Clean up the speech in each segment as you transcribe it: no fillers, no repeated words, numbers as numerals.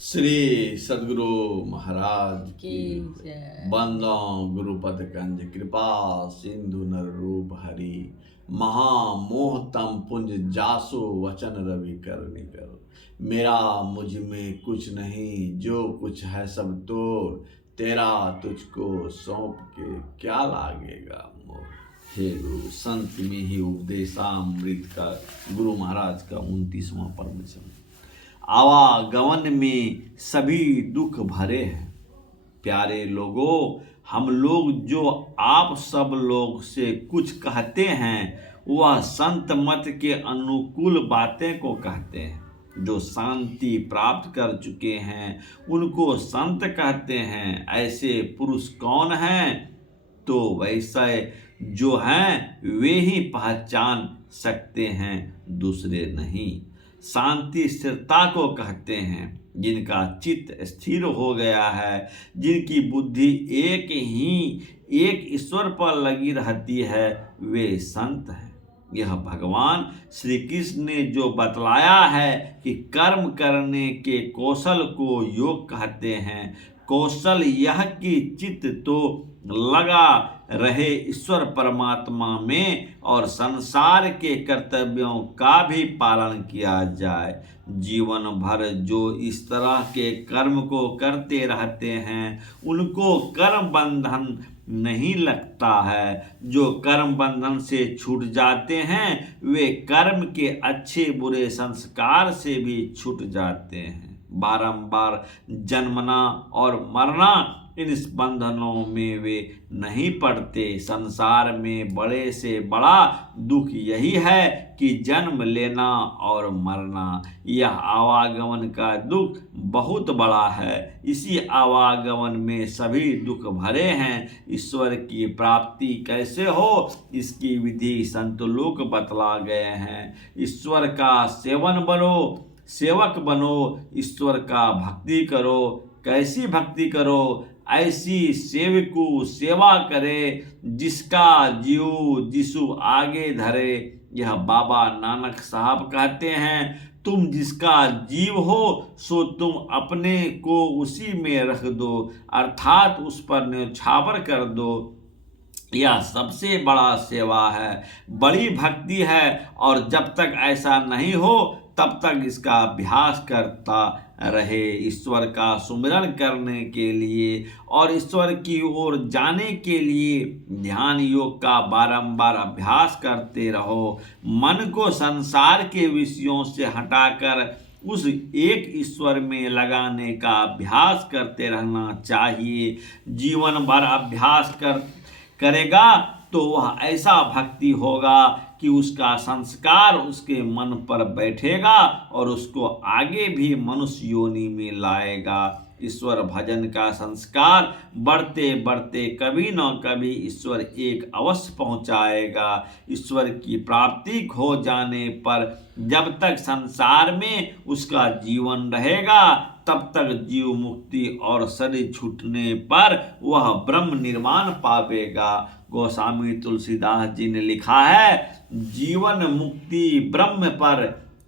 श्री सद्गुरु महाराज की जय। बंदो गुरुपद कंज कृपा सिंधु नर रूप हरि महामोह तम पुंज जासो वचन रवि कर निकर। मेरा मुझ में कुछ नहीं, जो कुछ है सब तोर, तेरा तुझको सौंप के क्या लागेगा मोर। हे गुरु, संत में ही उपदेशामृत का गुरु महाराज का 29वां परमेश्वर। आवागमन में सभी दुख भरे हैं। प्यारे लोगों, हम लोग जो आप सब लोग से कुछ कहते हैं वह संत मत के अनुकूल बातें को कहते हैं। जो शांति प्राप्त कर चुके हैं उनको संत कहते हैं। ऐसे पुरुष कौन हैं? तो वैसे जो हैं वे ही पहचान सकते हैं, दूसरे नहीं। शांति स्थिरता को कहते हैं। जिनका चित्त स्थिर हो गया है, जिनकी बुद्धि एक ईश्वर पर लगी रहती है, वे संत हैं। यह भगवान श्री कृष्ण ने जो बतलाया है कि कर्म करने के कौशल को योग कहते हैं। कौशल यह कि चित्त तो लगा रहे ईश्वर परमात्मा में और संसार के कर्तव्यों का भी पालन किया जाए। जीवन भर जो इस तरह के कर्म को करते रहते हैं उनको कर्म बंधन नहीं लगता है। जो कर्म बंधन से छूट जाते हैं वे कर्म के अच्छे बुरे संस्कार से भी छूट जाते हैं। बारंबार जन्मना और मरना, इन बंधनों में वे नहीं पड़ते। संसार में बड़े से बड़ा दुख यही है कि जन्म लेना और मरना। यह आवागमन का दुख बहुत बड़ा है। इसी आवागमन में सभी दुख भरे हैं। ईश्वर की प्राप्ति कैसे हो, इसकी विधि संत लोग बतला गए हैं। ईश्वर का सेवक बनो, ईश्वर का भक्ति करो। कैसी भक्ति करो? ऐसी सेवकु सेवा करे, जिसका जीव जिसु आगे धरे। यह बाबा नानक साहब कहते हैं, तुम जिसका जीव हो सो तुम अपने को उसी में रख दो, अर्थात उस पर न्यौछावर कर दो। यह सबसे बड़ा सेवा है, बड़ी भक्ति है। और जब तक ऐसा नहीं हो तब तक इसका अभ्यास करता रहे। ईश्वर का सुमिरन करने के लिए और ईश्वर की ओर जाने के लिए ध्यान योग का बारंबार अभ्यास करते रहो। मन को संसार के विषयों से हटाकर उस एक ईश्वर में लगाने का अभ्यास करते रहना चाहिए। जीवन भर अभ्यास करेगा तो वह ऐसा भक्ति होगा कि उसका संस्कार उसके मन पर बैठेगा और उसको आगे भी मनुष्य योनि में लाएगा। ईश्वर भजन का संस्कार बढ़ते बढ़ते कभी न कभी ईश्वर एक अवश्य पहुंचाएगा। ईश्वर की प्राप्ति हो जाने पर जब तक संसार में उसका जीवन रहेगा तब तक जीव मुक्ति और शरीर छूटने पर वह ब्रह्म निर्वाण पावेगा। गोस्वामी तुलसीदास जी ने लिखा है, जीवन मुक्ति ब्रह्म पर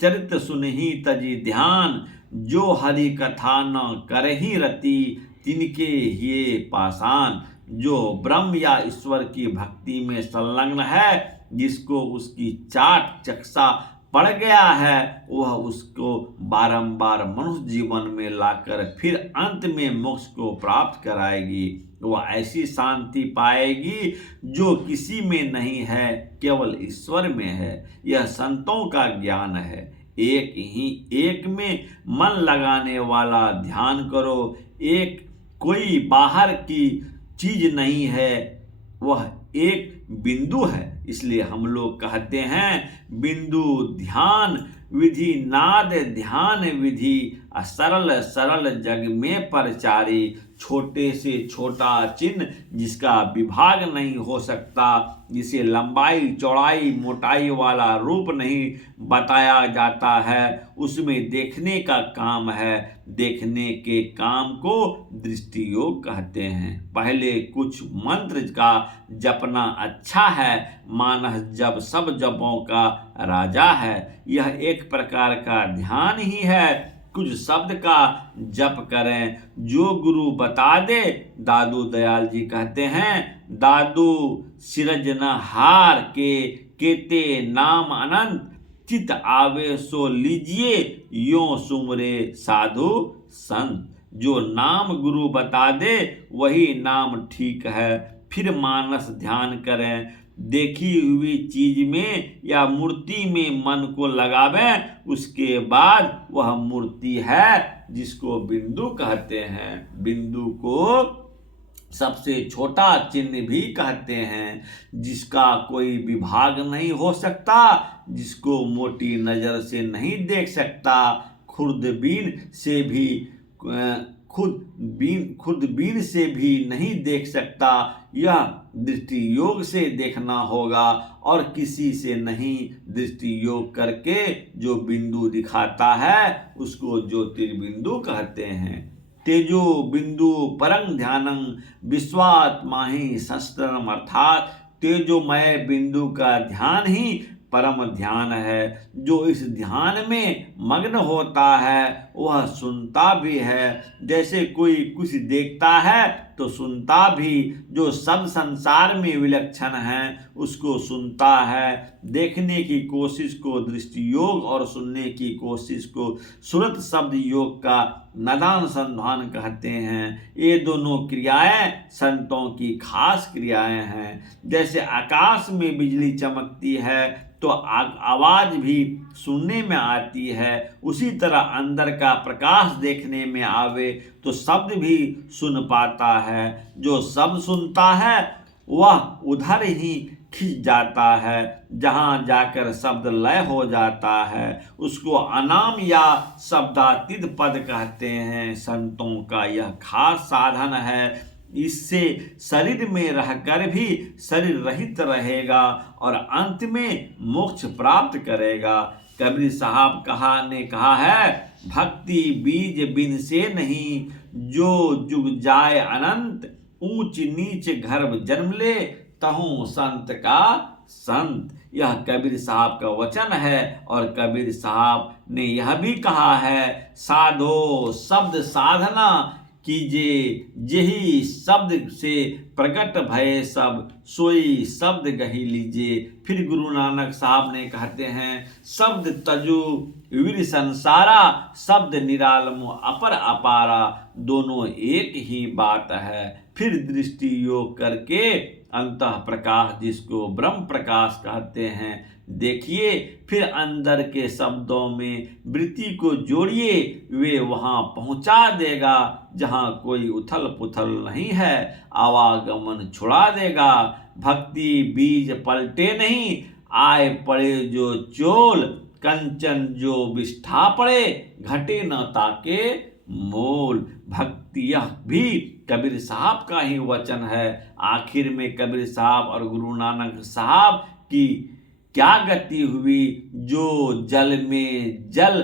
चरित सुनहि तजी ध्यान, जो हरि कथा न करहि रति तिनके ये पाषाण। जो ब्रह्म या ईश्वर की भक्ति में संलग्न है, जिसको उसकी चाट चक्षा पड़ गया है, वह उसको बारंबार मनुष्य जीवन में लाकर फिर अंत में मोक्ष को प्राप्त कराएगी। वह ऐसी शांति पाएगी जो किसी में नहीं है, केवल ईश्वर में है। यह संतों का ज्ञान है। एक में मन लगाने वाला ध्यान करो। एक कोई बाहर की चीज नहीं है, वह एक बिंदु है। इसलिए हम लोग कहते हैं, बिंदु ध्यान विधि नाद ध्यान विधि, सरल सरल जग में परचारी। छोटे से छोटा चिन्ह जिसका विभाग नहीं हो सकता, जिसे लंबाई चौड़ाई मोटाई वाला रूप नहीं बताया जाता है, उसमें देखने का काम है। देखने के काम को दृष्टि योग कहते हैं। पहले कुछ मंत्र का जपना अच्छा है, मानस जब सब जपों का राजा है। यह एक प्रकार का ध्यान ही है। कुछ शब्द का जप करें, जो गुरु बता दे। दादू दयाल जी कहते हैं, दादू सिरजनहार के केते नाम अनंत, चित आवे सो लीजिए यो सुमरे साधु संत। जो नाम गुरु बता दे वही नाम ठीक है, फिर मानस ध्यान करें। देखी हुई चीज में या मूर्ति में मन को लगावें, उसके बाद वह मूर्ति है जिसको बिंदु कहते हैं। बिंदु को सबसे छोटा चिन्ह भी कहते हैं, जिसका कोई विभाग नहीं हो सकता, जिसको मोटी नजर से नहीं देख सकता, खुर्दबीन से भी खुर्दबीन से भी नहीं देख सकता। यह दृष्टि योग से देखना होगा और किसी से नहीं। दृष्टि योग करके जो बिंदु दिखाता है उसको ज्योतिर्बिंदु कहते हैं। तेजो बिंदु परं ध्यानं विश्वात्मा ही संस्तरम, अर्थात तेजोमय बिंदु का ध्यान ही परम ध्यान है। जो इस ध्यान में मग्न होता है वह सुनता भी है, जैसे कोई कुछ देखता है तो सुनता भी। जो सब संसार में विलक्षण है उसको सुनता है। देखने की कोशिश को दृष्टि योग और सुनने की कोशिश को सुरत शब्द योग का नदान संधान कहते हैं। ये दोनों क्रियाएं संतों की खास क्रियाएं हैं। जैसे आकाश में बिजली चमकती है तो आवाज भी सुनने में आती है, उसी तरह अंदर का प्रकाश देखने में आवे तो शब्द भी सुन पाता है। जो शब्द सुनता है वह उधर ही खिंच जाता है, जहाँ जाकर शब्द लय हो जाता है। उसको अनाम या शब्दातीत पद कहते हैं। संतों का यह खास साधन है। इससे शरीर में रहकर भी शरीर रहित रहेगा और अंत में मोक्ष प्राप्त करेगा। कबीर साहब ने कहा है, भक्ति बीज बिन से नहीं, जो जुग जाए अनंत, ऊंच नीच गर्भ जन्म ले, तहु संत का संत। यह कबीर साहब का वचन है। और कबीर साहब ने यह भी कहा है, साधो शब्द साधना कीजिए, जेहि शब्द से प्रकट भय सब, सोई शब्द गही लीजिए। फिर गुरु नानक साहब ने कहते हैं, शब्द तजु वीर संसारा, शब्द निरालमो अपर अपारा, दोनों एक ही बात है। फिर दृष्टि योग करके अंतः प्रकाश, जिसको ब्रह्म प्रकाश कहते हैं, देखिए। फिर अंदर के शब्दों में वृत्ति को जोड़िए, वे वहां पहुंचा देगा जहां कोई उथल पुथल नहीं है, आवागमन छुड़ा देगा। भक्ति बीज पलटे नहीं, आए पड़े जो चोल, कंचन जो विष्ठा पड़े, घटे न ताके मोल। भक्ति यह भी कबीर साहब का ही वचन है। आखिर में कबीर साहब और गुरु नानक साहब की क्या गति हुई, जो जल में जल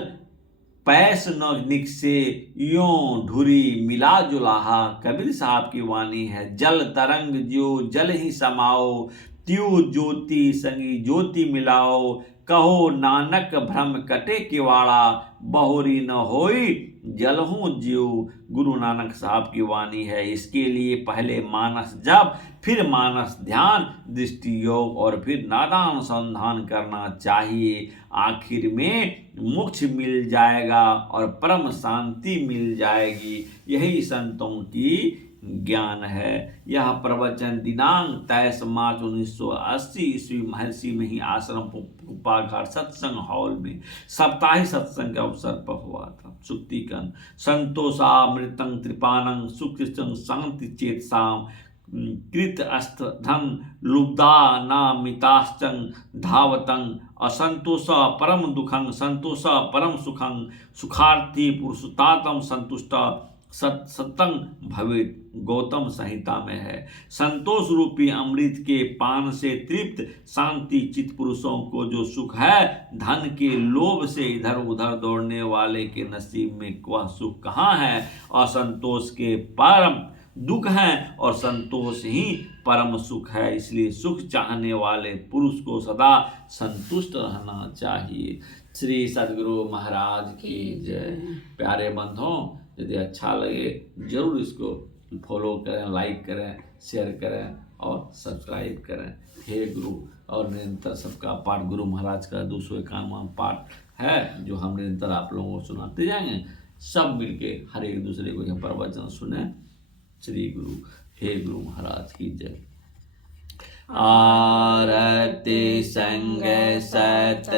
पैस न निकसे, यों ढुरी मिला जुलाहा। कबीर साहब की वाणी है, जल तरंग जो जल ही समाओ, त्यों ज्योति संगी ज्योति मिलाओ, कहो नानक भ्रम कटे किवाड़ा, बहुरी न होई जल हूँ जीव। गुरु नानक साहब की वाणी है। इसके लिए पहले मानस जप, फिर मानस ध्यान, दृष्टि योग और फिर नादानुसंधान करना चाहिए। आखिर में मोक्ष मिल जाएगा और परम शांति मिल जाएगी। यही संतों की ज्ञान है। यह प्रवचन दिनांक 23 मार्च 1980 ईस्वी महर्षि में ही आश्रम पुष्पाघाट सत्संग हॉल में सप्ताही सत्संग के अवसर पर हुआ था। सुक्तिकन संतोषामृतं त्रिपानं सुकृतं शांति चेतसाम, कृत अस्त्रधन लुब्धा नामिताश्चं धावतं, असंतोष परम दुखं संतोष परम सुखं, सुखार्थी पुरुषोत्तम संतुष्ट सत्संग भवेत। गौतम संहिता में है। संतोष रूपी अमृत के पान से तृप्त शांति चित्त पुरुषों को जो सुख है, धन के लोभ से इधर उधर दौड़ने वाले के नसीब में वह सुख कहाँ है। असंतोष के परम दुख है और संतोष ही परम सुख है। इसलिए सुख चाहने वाले पुरुष को सदा संतुष्ट रहना चाहिए। श्री सद्गुरु महाराज की जय। प्यारे बंधुओं, यदि अच्छा लगे जरूर इसको फॉलो करें, लाइक करें, शेयर करें और सब्सक्राइब करें। हे गुरु, और निरंतर सबका पाठ गुरु महाराज का 251वां पाठ है जो हम निरंतर आप लोगों को सुनाते जाएंगे। सब मिलके हर एक दूसरे को यह प्रवचन सुने। श्री गुरु, हे गुरु महाराज की जय। आरती संग सत